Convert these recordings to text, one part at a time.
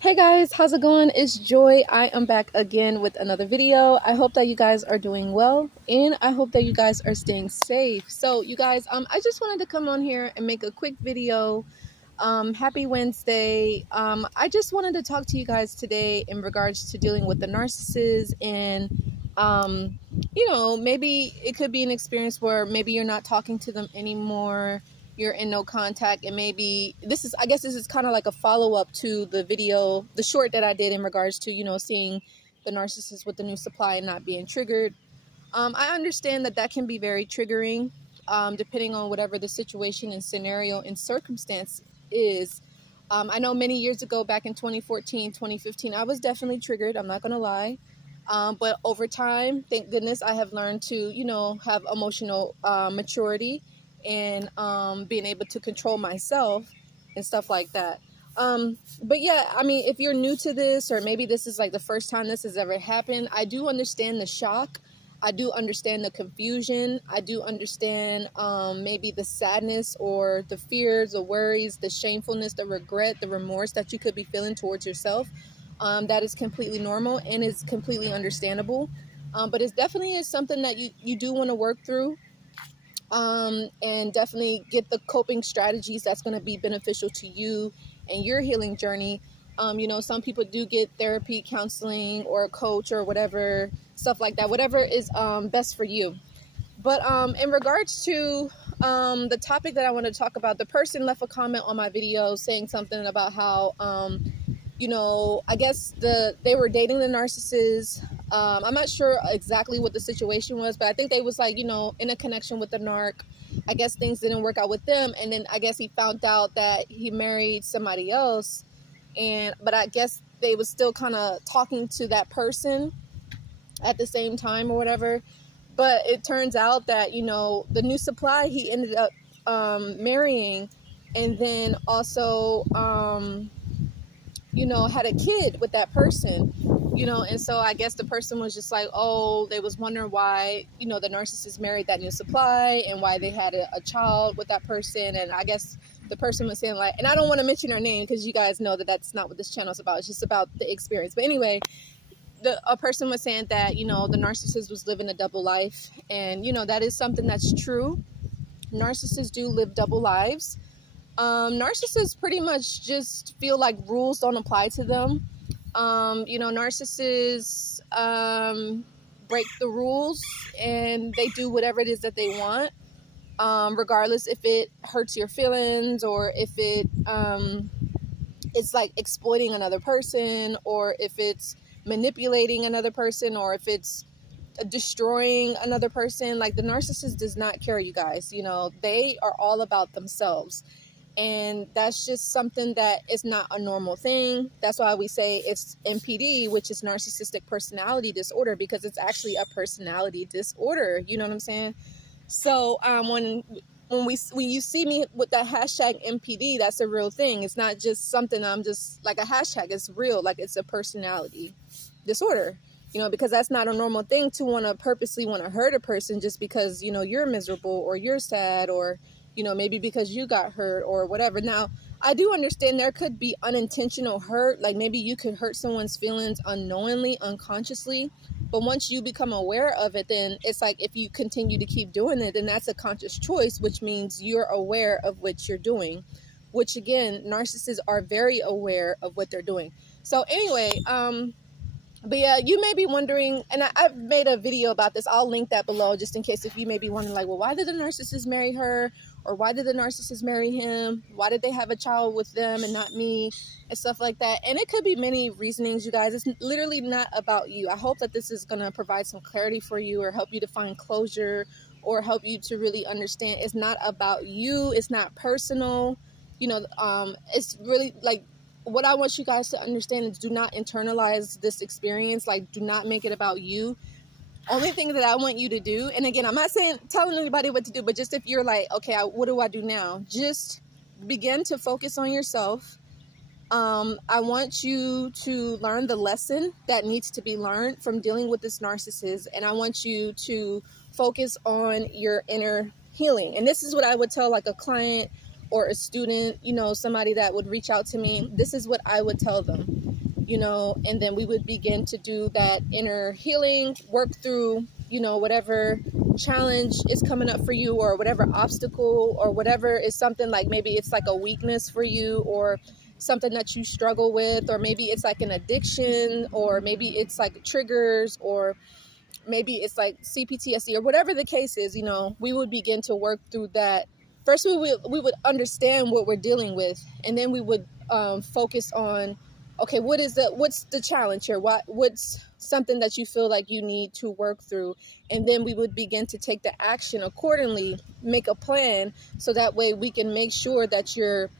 Hey guys, how's it going? It's Joy. I am back again with another video. I hope that you guys are doing well and I hope that you guys are staying safe. So you guys, I just wanted to come on here and make a quick video. Happy Wednesday. I just wanted to talk to you guys today in regards to dealing with the narcissist and maybe it could be an experience where maybe you're not talking to them anymore, you're in no contact, and maybe I guess this is kind of like a follow-up to the video, the short that I did in regards to, seeing the narcissist with the new supply and not being triggered. I understand that can be very triggering, depending on whatever the situation and scenario and circumstance is. I know many years ago, back in 2014, 2015, I was definitely triggered. I'm not going to lie. But over time, thank goodness, I have learned to, have emotional maturity and being able to control myself and stuff like that. But yeah, I mean, if you're new to this, or maybe this is like the first time this has ever happened, I do understand the shock. I do understand the confusion. I do understand maybe the sadness or the fears, the worries, the shamefulness, the regret, the remorse that you could be feeling towards yourself. That is completely normal and is completely understandable. But it definitely is something that you do want to work through, and definitely get the coping strategies that's going to be beneficial to you and your healing journey. Some people do get therapy, counseling, or a coach or whatever, stuff like that, whatever is best for you. But in regards to the topic that I want to talk about, the person left a comment on my video saying something about how I guess they were dating the narcissist. I'm not sure exactly what the situation was, but I think they was like, in a connection with the narc. I guess things didn't work out with them. And then I guess he found out that he married somebody else. But I guess they was still kind of talking to that person at the same time or whatever. But it turns out that, the new supply he ended up marrying, and then also, had a kid with that person, and so I guess the person was just like, oh, they was wondering why, the narcissist married that new supply and why they had a child with that person. And I guess the person was saying like, and I don't want to mention her name because you guys know that that's not what this channel is about. It's just about the experience. But anyway, a person was saying that, the narcissist was living a double life. And, that is something that's true. Narcissists do live double lives. Narcissists pretty much just feel like rules don't apply to them. Narcissists break the rules and they do whatever it is that they want, regardless if it hurts your feelings or if it's like exploiting another person, or if it's manipulating another person, or if it's destroying another person. Like, the narcissist does not care, you guys. They are all about themselves. And that's just something that is not a normal thing. That's why we say it's NPD, which is narcissistic personality disorder, because it's actually a personality disorder. You know what I'm saying? So when you see me with that hashtag NPD, that's a real thing. It's not just something I'm just like a hashtag. It's real. Like, it's a personality disorder. Because that's not a normal thing to purposely want to hurt a person just because, you're miserable or you're sad, or maybe because you got hurt or whatever. Now, I do understand there could be unintentional hurt. Like, maybe you could hurt someone's feelings unknowingly, unconsciously. But once you become aware of it, then it's like, if you continue to keep doing it, then that's a conscious choice, which means you're aware of what you're doing, which, again, narcissists are very aware of what they're doing. So anyway, but yeah, you may be wondering, and I've made a video about this. I'll link that below just in case if you may be wondering, like, well, why did the narcissist marry her? Or why did the narcissist marry him? Why did they have a child with them and not me? And stuff like that. And it could be many reasonings, you guys. It's literally not about you. I hope that this is going to provide some clarity for you, or help you to find closure, or help you to really understand it's not about you. It's not personal. It's really like, what I want you guys to understand is, do not internalize this experience. Like, do not make it about you. Only thing that I want you to do, and again, I'm not telling anybody what to do, but just if you're like, okay, what do I do now? Just begin to focus on yourself. I want you to learn the lesson that needs to be learned from dealing with this narcissist, and I want you to focus on your inner healing. And this is what I would tell like a client or a student, you know, somebody that would reach out to me, this is what I would tell them, you know, and then we would begin to do that inner healing, work through, you know, whatever challenge is coming up for you, or whatever obstacle, or whatever is something like, maybe it's like a weakness for you, or something that you struggle with, or maybe it's like an addiction, or maybe it's like triggers, or maybe it's like CPTSD, or whatever the case is. You know, we would begin to work through that. First, we would understand what we're dealing with, and then we would focus on, okay, what's the challenge here? What's something that you feel like you need to work through? And then we would begin to take the action accordingly, make a plan, so that way we can make sure that you're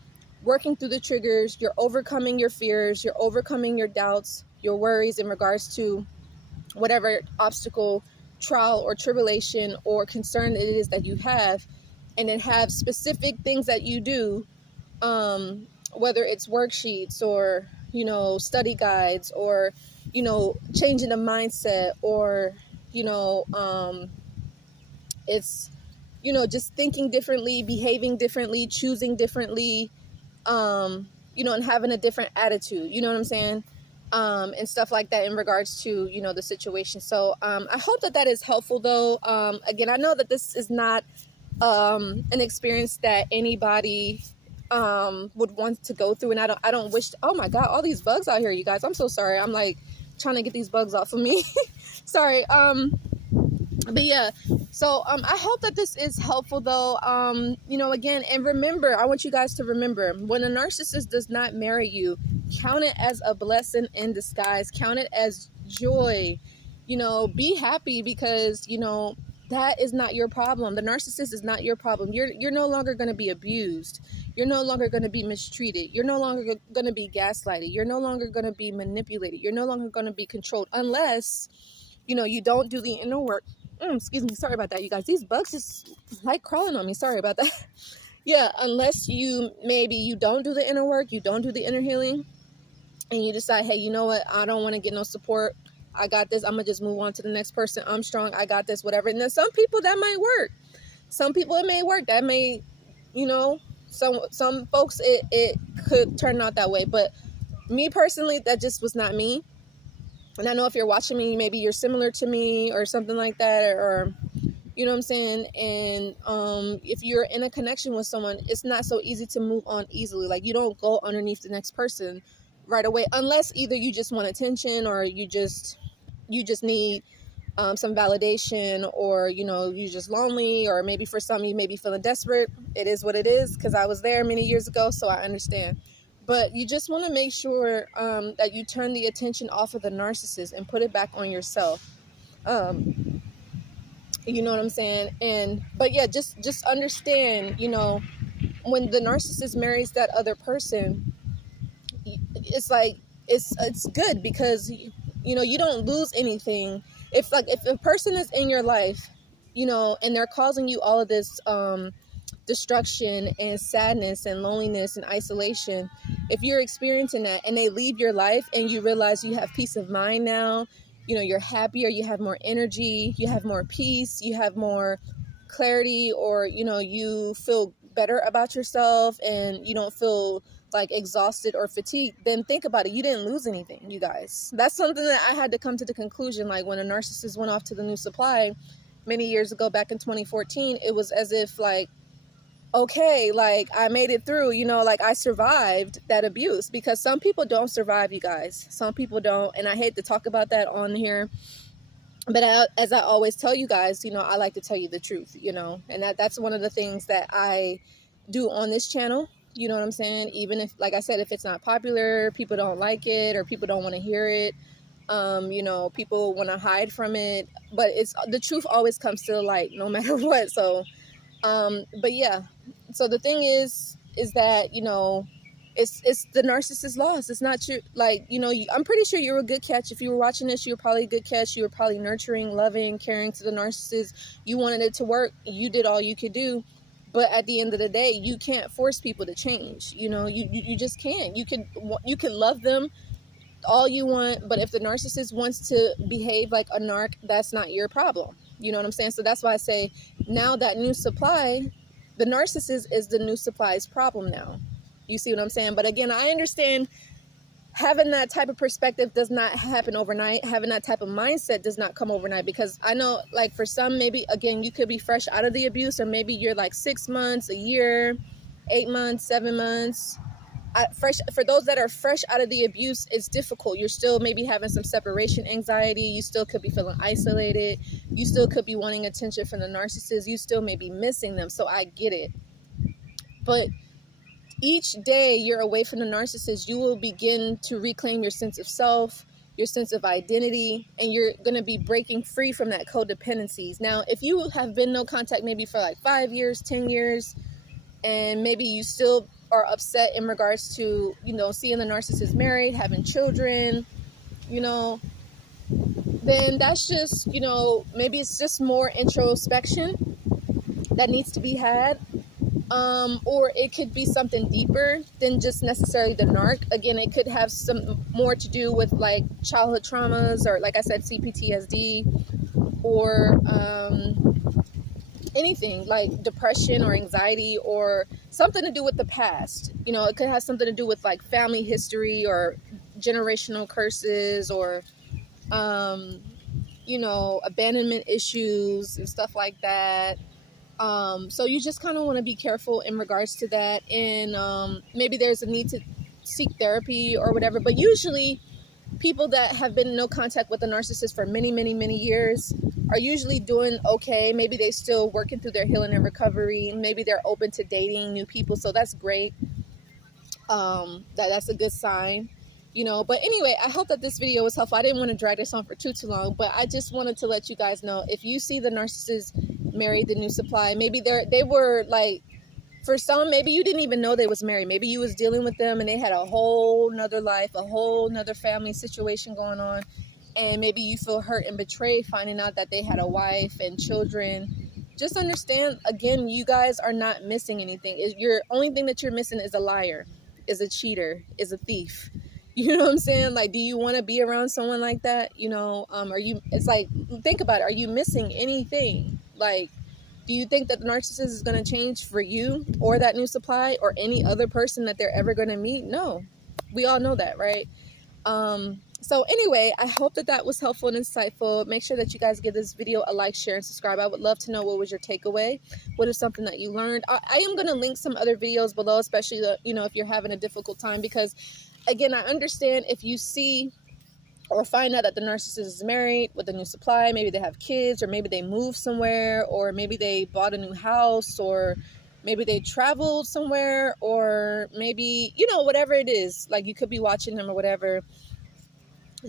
working through the triggers, you're overcoming your fears, you're overcoming your doubts, your worries in regards to whatever obstacle, trial, or tribulation, or concern it is that you have, and then have specific things that you do, whether it's worksheets, or, you know, study guides, or, you know, changing the mindset, or, you know, it's, you know, just thinking differently, behaving differently, choosing differently, you know, and having a different attitude, you know what I'm saying? And stuff like that in regards to, you know, the situation. So, I hope that is helpful though. Again, I know that this is not, an experience that anybody, would want to go through. And I don't wish, oh my God, all these bugs out here, you guys, I'm so sorry. I'm like trying to get these bugs off of me. Sorry. But yeah, so, I hope that this is helpful though. You know, again, and remember, I want you guys to remember, when a narcissist does not marry you, count it as a blessing in disguise. Count it as joy. You know, be happy, because, you know, that is not your problem. The narcissist is not your problem. You're no longer going to be abused. You're no longer going to be mistreated. You're no longer going to be gaslighted. You're no longer going to be manipulated. You're no longer going to be controlled, unless, you know, you don't do the inner work. Excuse me. Sorry about that, you guys. These bugs just like crawling on me. Sorry about that. Yeah, unless maybe you don't do the inner work, you don't do the inner healing, and you decide, hey, you know what? I don't want to get no support. I got this. I'm going to just move on to the next person. I'm strong. I got this, whatever. And then some people that might work. Some people it may work. That may, you know, some folks it could turn out that way. But me personally, that just was not me. And I know if you're watching me, maybe you're similar to me or something like that, or you know what I'm saying? And if you're in a connection with someone, it's not so easy to move on easily. Like, you don't go underneath the next person right away, unless either you just want attention, or you just need some validation, or, you know, you're just lonely, or maybe for some you may be feeling desperate. It is what it is, because I was there many years ago, so I understand. But you just want to make sure that you turn the attention off of the narcissist and put it back on yourself. You know what I'm saying? But yeah, just understand, you know, when the narcissist marries that other person, it's like, it's good, because, you know, you don't lose anything. If a person is in your life, you know, and they're causing you all of this destruction and sadness and loneliness and isolation, if you're experiencing that and they leave your life and you realize you have peace of mind now, you know, you're happier, you have more energy, you have more peace, you have more clarity, or, you know, you feel better about yourself and you don't feel like exhausted or fatigued, then think about it. You didn't lose anything, you guys. That's something that I had to come to the conclusion. Like, when a narcissist went off to the new supply many years ago, back in 2014, it was as if, like, okay, like, I made it through, you know, like, I survived that abuse, because some people don't survive, you guys. Some people don't. And I hate to talk about that on here, but as I always tell you guys, you know, I like to tell you the truth, you know, and that's one of the things that I do on this channel. You know what I'm saying? Even if, like I said, if it's not popular, people don't like it, or people don't want to hear it, you know, people want to hide from it, but it's the truth always comes to the light, no matter what. So, but yeah, so the thing is that, you know, it's the narcissist loss. It's not your, like, you know, I'm pretty sure you were a good catch. If you were watching this, you were probably a good catch. You were probably nurturing, loving, caring to the narcissist. You wanted it to work. You did all you could do. But at the end of the day, you can't force people to change. You know, you just can't. You can love them all you want, but if the narcissist wants to behave like a narc, that's not your problem. You know what I'm saying? So that's why I say, now that new supply, the narcissist is the new supply's problem now. You see what I'm saying? But again, I understand having that type of perspective does not happen overnight. Having that type of mindset does not come overnight, because I know, like, for some, maybe, again, you could be fresh out of the abuse, or maybe you're like 6 months, a year, 8 months, 7 months. For those that are fresh out of the abuse, it's difficult. You're still maybe having some separation anxiety. You still could be feeling isolated. You still could be wanting attention from the narcissist. You still may be missing them. So I get it. But each day you're away from the narcissist, you will begin to reclaim your sense of self, your sense of identity, and you're going to be breaking free from that codependencies. Now, if you have been no contact maybe for like 5 years, 10 years, and maybe you still are upset in regards to, you know, seeing the narcissist married, having children, you know, then that's just, you know, maybe it's just more introspection that needs to be had. Or it could be something deeper than just necessarily the narc. Again, it could have some more to do with like childhood traumas, or like I said, CPTSD, or anything like depression or anxiety, or something to do with the past. You know, it could have something to do with like family history or generational curses, or you know, abandonment issues and stuff like that. So you just kind of want to be careful in regards to that. And maybe there's a need to seek therapy or whatever. But usually people that have been in no contact with a narcissist for many, many, many years are usually doing okay. Maybe they're still working through their healing and recovery. Maybe they're open to dating new people. So that's great. That's a good sign. You know, but anyway, I hope that this video was helpful. I didn't want to drag this on for too long, but I just wanted to let you guys know, if you see the narcissist married the new supply, maybe they were like, for some, maybe you didn't even know they was married. Maybe you was dealing with them and they had a whole nother life, a whole nother family situation going on. And maybe you feel hurt and betrayed finding out that they had a wife and children. Just understand, again, you guys are not missing anything. Your only thing that you're missing is a liar, is a cheater, is a thief. You know what I'm saying? Like, do you want to be around someone like that? You know, it's like, think about it. Are you missing anything? Like, do you think that the narcissist is going to change for you or that new supply or any other person that they're ever going to meet? No, we all know that, right? So anyway, I hope that was helpful and insightful. Make sure that you guys give this video a like, share, and subscribe. I would love to know, what was your takeaway? What is something that you learned? I am going to link some other videos below, especially you know, if you're having a difficult time, because again, I understand if you see or find out that the narcissist is married with a new supply, maybe they have kids, or maybe they moved somewhere, or maybe they bought a new house, or maybe they traveled somewhere, or maybe, you know, whatever it is, like you could be watching them or whatever.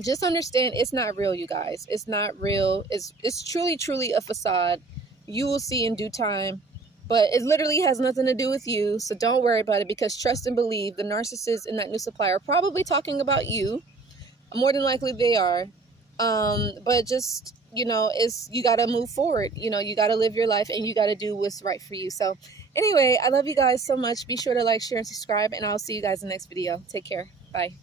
Just understand, it's not real, you guys. It's not real. It's truly a facade. You will see in due time. But it literally has nothing to do with you. So don't worry about it, because trust and believe, the narcissists in that new supply are probably talking about you. More than likely they are. But just, you know, you got to move forward. You know, you got to live your life and you got to do what's right for you. So anyway, I love you guys so much. Be sure to like, share, and subscribe. And I'll see you guys in the next video. Take care. Bye.